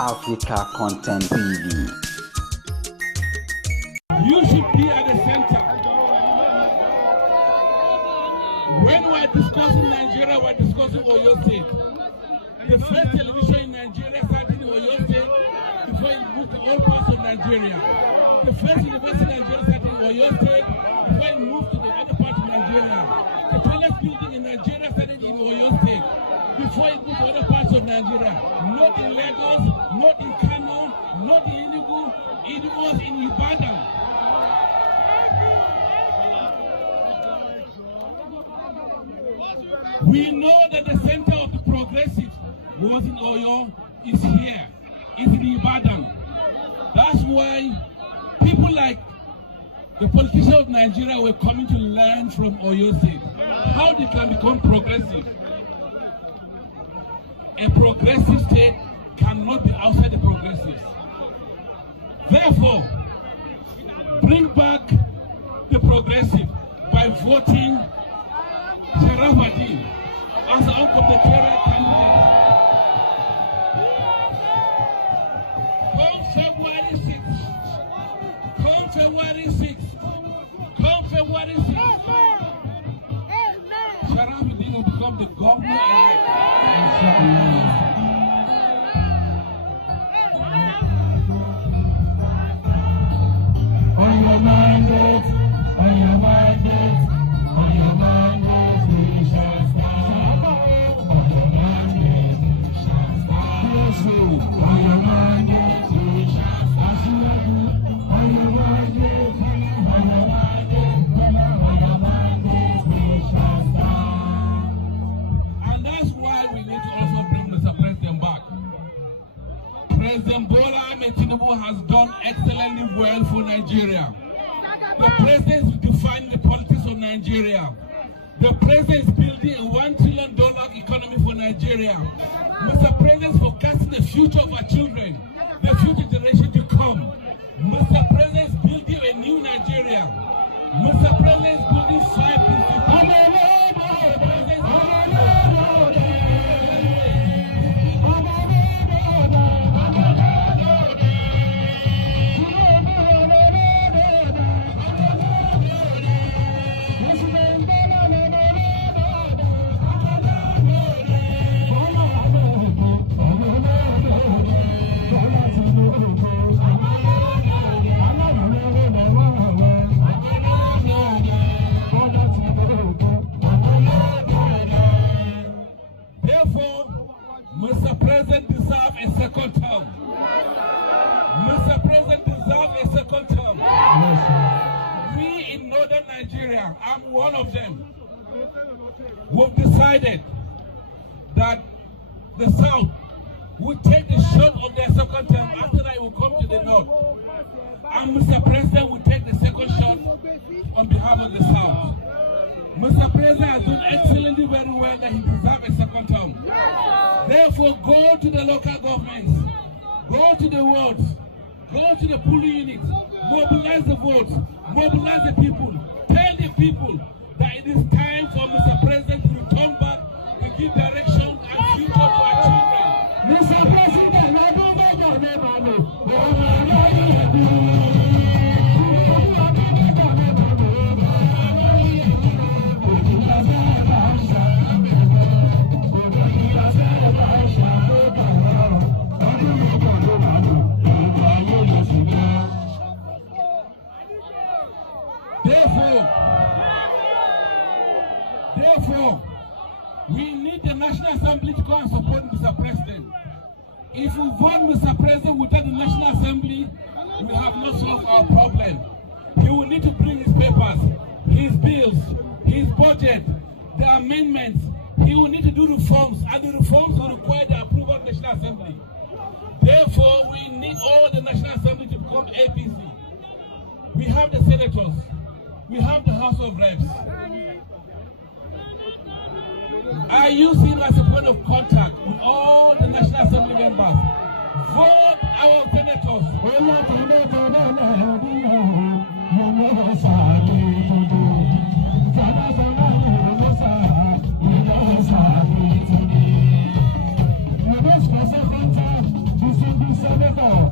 Africa Content TV. You should be at the center. When we're discussing Nigeria, we're discussing Oyo State. The first television in Nigeria started in Oyo State before it moved to all parts of Nigeria. The first university in Nigeria started in Oyo State before it moved to the other parts of Nigeria. The tallest building in Nigeria started in Oyo State before it moved to other parts of Nigeria. Not in Lagos, not in Kano, not in Enugu, it was in Ibadan. We know that the center of the progressive was in Oyo, is here, is in Ibadan. That's why people like the politicians of Nigeria were coming to learn from Oyo State how they can become progressive. A progressive state cannot be outside the progressives. Therefore, bring back the progressive by voting Sarafadeen as the Secretariat candidate. Come February 6th. Come February 6th. Come February 6th. Sarafadeen will become the governor-elect. On your mandate, on your mandate, on your mandate, we shall stand. On your mandate, we shall stand. Yes, on your mandate, we shall stand. On your mandate, on your mandate, we shall stand. And that's why we need to also bring Mr. President back. President Bola Ahmed Tinubu has done excellently well for Nigeria. The president is defining the politics of Nigeria. The president is building a $1 trillion economy for Nigeria. Mr. President is forecasting the future of our children, the future generation to come. Mr. President is building a new Nigeria. Mr. President is building 5 institutions. Mr. President deserves a second term. Mr. President deserves a second term. We in northern Nigeria, I'm one of them, we've decided that the South will take the shot of their second term. After that, it will come to the North. And Mr. President will take the second shot on behalf of the South. Mr. President has done excellently very well that he deserves a second term. Therefore, go to the local governments, go to the wards, go to the polling units, mobilize the votes, mobilize the people, tell the people that it is time for Mr. President to return back to give direction and future to our children. Mr. President, I don't make your name on me. Therefore, we need the National Assembly to come and support Mr. President. If we vote Mr. President without the National Assembly, we have not solved our problem. He will need to bring his papers, his bills, his budget, the amendments. He will need to do reforms, and the reforms will require the approval of the National Assembly. Therefore, we need all the National Assembly to become APC. We have the senators. We have the House of Reps. I use him as a point of contact with all the National Assembly members. Vote our senators. Professor